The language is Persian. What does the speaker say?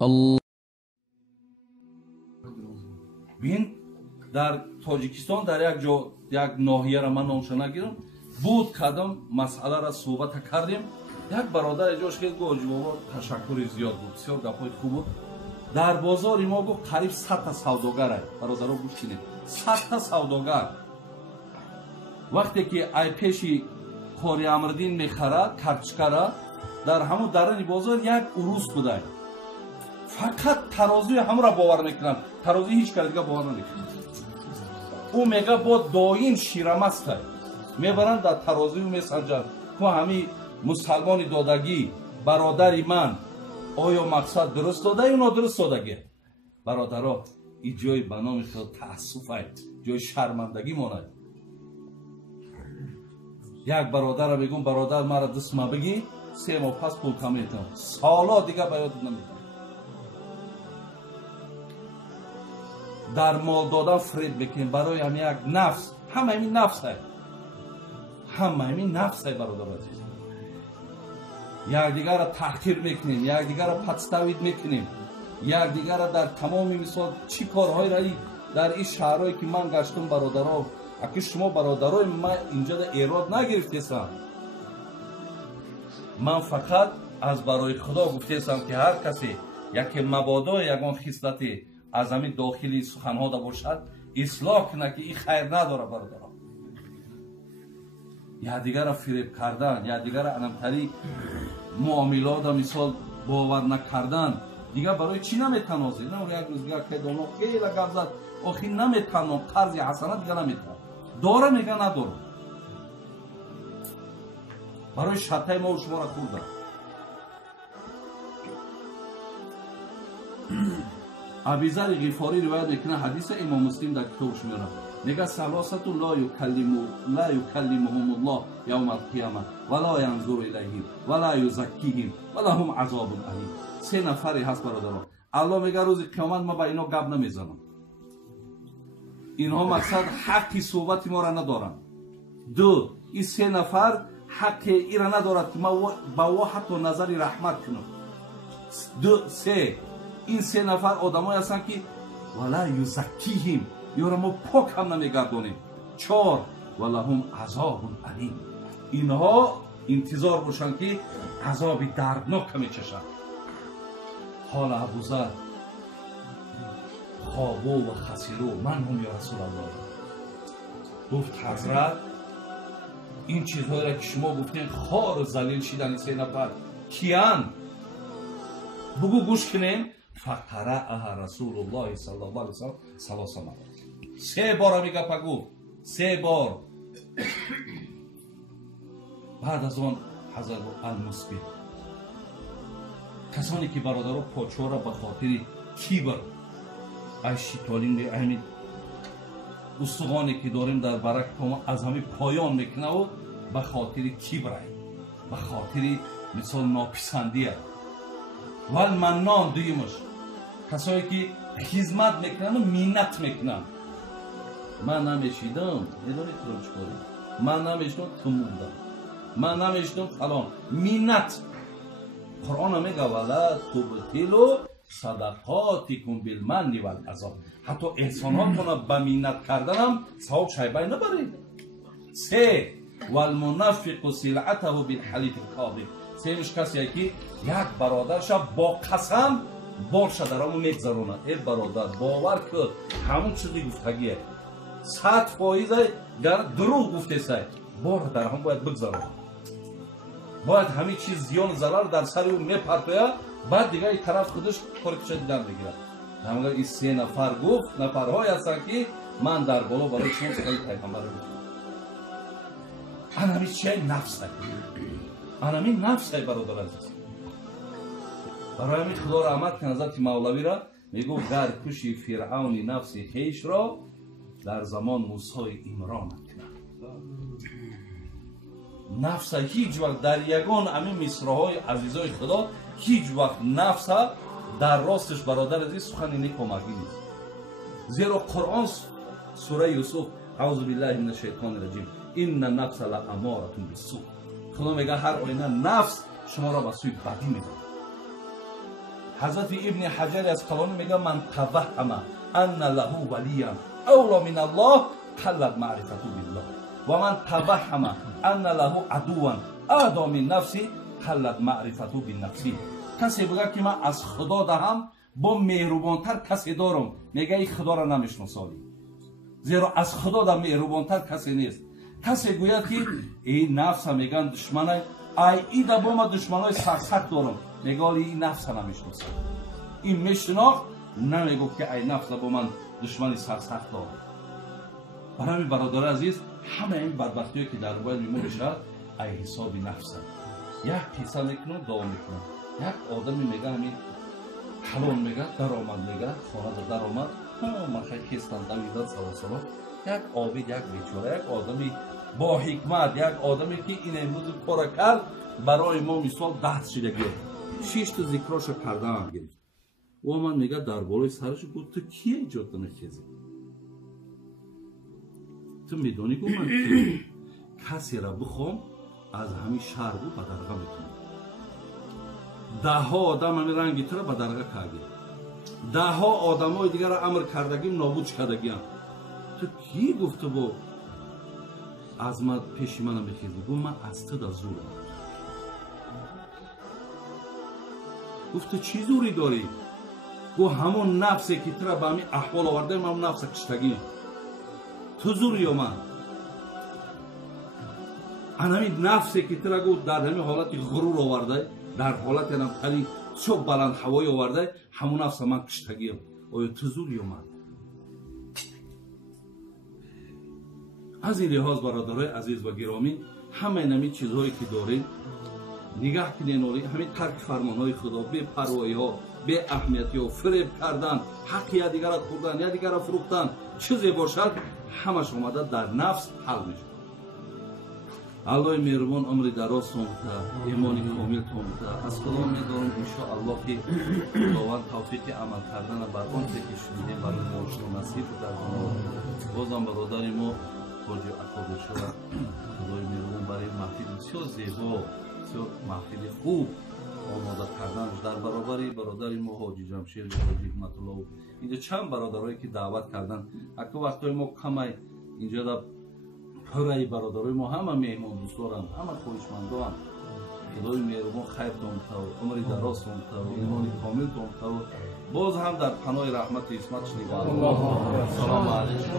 الله. بین در تاجیکستان در یک ناحیه را من نامش نگیرم بود کدام مسئله را صحبت کردیم. یک برادر جوش که گفت جواب تشکر زیاد بود، بسیار گپای خوب بود. در بازار ما گفت قریب 100 تا سوداگر است. برادرها گوش کنید، 100 تا سوداگر وقتی که ای پیشی قاری امردین میخرد کارچکا را در همون درون بازار یک عروس بوده، فقط ترازوی همون را باور میکنن، ترازوی هیچ کار دیگه باور نمیکنن. او میگه با دایم شیرمست میبرند در ترازوی میسنجند که همین مسلمان دادگی برادری من آیا مقصد درست داده یا نادرست دادگی؟ برادرها این جای به نام خود تاسف است، جای شرمندگی ماند. یک برادر را میگم برادر مرا دست ما بگی 3 ماه پس پول کم میتونم، سالا دیگه به یاد نمیتونم. در مال دادن فرید بکنیم برای هم یک نفس، همه همین نفس است، همه همین نفس است برادر عزیز. یک دیگر را تحقیر میکنیم، یک دیگر را پدستوید میکنیم، یک دیگر را در تمام مثال چی کارهای را در این شهرهایی که من گشتم برادرها، اگه شما برادرای من اینجا در ایراد نگرفتیستم، من فقط از برای خدا گفتیستم که هر کسی یک مبادا یگان خصلتی از همین داخلی سخنها دا باشد اصلاح کنه که این خیر نداره برادرها. یا دیگر را فریب کردن، یا دیگر را انمتری معاملات مثال باور نکردن دیگه برای چی نمیتنازی؟ نه یک روز دیگه که دانو خیلی گپ زد آخی نمیتنم قرض حسنه دیگه نمیتنم داره میگه نداره. برای شرطه ما و شما را خوردن. ابیذر غفاری روایت میکنه، حدیث امام مسلم در کتابش میاره، میگه ثلاثه لا یکلمهم الله یوم القیامه ولا ینظر الیهم ولا یزکیهم ولهم عذاب الیم. 3 نفری هست برادران، الله میگه روز قیامت ما با اینا گپ نمیزنم، اینها مقصد حقی صحبت ما را ندارن. 2 این 3 نفر حق ای را ندارد که ما با او حتی نظر رحمت کنم. 3 این 3 نفر آدمایی هستند که ولا یزکیهم یا را ما پاک هم نمیگردانیم. 4 ولهم عذاب الیم، اینها انتظار باشند که عذاب دردناک میچشند. حال ابوذر خوابو و خسیرو من هم یا رسول الله، گفت حضرت این چیزهایی را که شما گفتین خوار و ذلیل شدن این 3 نفر کیان؟ بگو گوش کنین. فقرأها رسول الله صلی الله علیه وسلم 3 مرات، 3 بار میگه پگو 3 بار. بعد از آن حضرت المسبی کسانی که برادرها پاچه را به خاطر کیبر عیشی تعلیم به همین استخوانی که داریم در برک از همین پایان میکنه و به خاطر کیبر، به خاطر مثال ناپسندی و المنان. دویمش کسایی که خدمت میکنن و منت میکنن. من نمیشیدم میدونی تو چیکاری، من نمیشیدم تو موندم، من نمیشیدم فلان. منت قرآن میگه ولا تبطلوا صدقاتکم بالمن والعذاب، حتی احساناتون به منت کردنم ثواب شایبه نبرید. 3 والمنافق سلعته بالحلیف الکاذب، 3 کسی که یک برادرش با قسم بارش در همون میگذرونه. ای برادر باور کن همون چیزی گفتگیه 100% در دروغ گفته سای بار در هم باید بگذرونه، باید همه چیز زیان ضرر در سر او میپرتوید، بعد دیگه این طرف خودش کارکش دیدن بگیره. همونگاه این 3 نفر گفت نفرهایی هستن که من در بالا برای شما سخن پیغمبر رو گفتم. همین چیه نفس هست، همین نفس هست برادر عزیز. برای همین خدا رحمت کنه حضرت مولوی را میگو در کشی فرعون نفس خیش را در زمان موسی عمران کنه. نفس هیچ وقت در یگان همین مصرهای عزیزای خدا هیچ وقت نفس در راستش برادر عزیز سخن نیکومگی نیست. زیرا قرآن سوره یوسف اعوذ بالله من الشیطان الرجیم ان النفس لاماره بالسوء، خدا میگه هر آینه نفس شما را به سوی بدی میبره. حضرت ابن حجر اسقلانی میگه من توهم ان له ولیا اولا من الله قلت معرفته بالله و من توهم ان له عدوا اعدا من نفسی قلت معرفته بالنفسی. کسی بگه که من از خدا دهم با مهربانتر کسی دارم، میگه این خدا را نمیشناسانی، زیرا از خدا در مهربانتر کسی نیست. کسی گوید که این نفس میگن دشمنه، ای دا با ما دشمنای سخت دارم، میگه این نفس نمیشناسه. این میشناخت نمیگه که ای نفس با من دشمنی سخت دارم. برای برادر عزیز همه این بدبختی‌ها که در باید میمون میشه ای حساب نفسه. یک کیسه میکنه دوام میکنه، یک آدمی میگه همین کلان میگه درآمد میگه خانه درآمد من خیلی کیستان دویدن سلام یک عابد یک بیچاره یک آدمی با حکمت یک آدمی که این امروز کار کرد برای ما مثال دست شدگی 6 تا ذکراشو کرده هم گرفت و من میگه در بالای سرش گفت تو کی ایجاد نمی‌کنی؟ تو میدونی که من کسی را بخوام از همین شهر رو به درگاه میکنم. 10 آدم همین رنگی تو را به درگاه کردیم، 10 آدم های دیگر را امر کردگیم نابود کردگیم. تو کی گفته با عظمت پیش من میخیزی؟ گفت من از تو در زورم. گفت تو چی زوری داری؟ گفت همون نفسی که تو را به همین احوال آورده من همون نفس کشتگیم. تو زوری یا من؟ همین نفسی که تو را گفت در همین حالت غرور آورده، در حالت خیلی چوب بلند هوایی آورده، همون نفس من کشتگیم. آیا تو زوری یا من؟ از این لحاظ برادرای عزیز و گرامی همه این چیزهایی که دارید نگاه کنین، همین ترک فرمانهای خدا، بی پروایی ها، بی اهمیتی ها، فریب کردن، حق یا دیگر را خوردن یا دیگر را فروختن، چیزی باشد همش آمده در نفس حل میشه. الله مهربان عمر دراز تونده، ایمان کامل تونده. از خدا میدارم انشاءالله که خداوند توفیق عمل کردن بر آنچه که شنیدیم برای ما نصیب بگرداند. بازم برادر ما حاجی اکابر شده خدای مهربان برای محفل بسیار زیبا، بسیار محفل خوب آماده کردنش در برابر برادر ما حاجی جمشید و حاجی حکمت الله. اینجا چند برادرایی که دعوت کردن، اگه وقتای ما کمی اینجا در پرای برادرای ما همه مهمان دوستان، همه خواهشمندان، خدای مهربان خیر تونده و عمر دراز تونده و ایمان کامل تونده و باز هم در پناه رحمت اسمتش نگاه. سلام علیکم.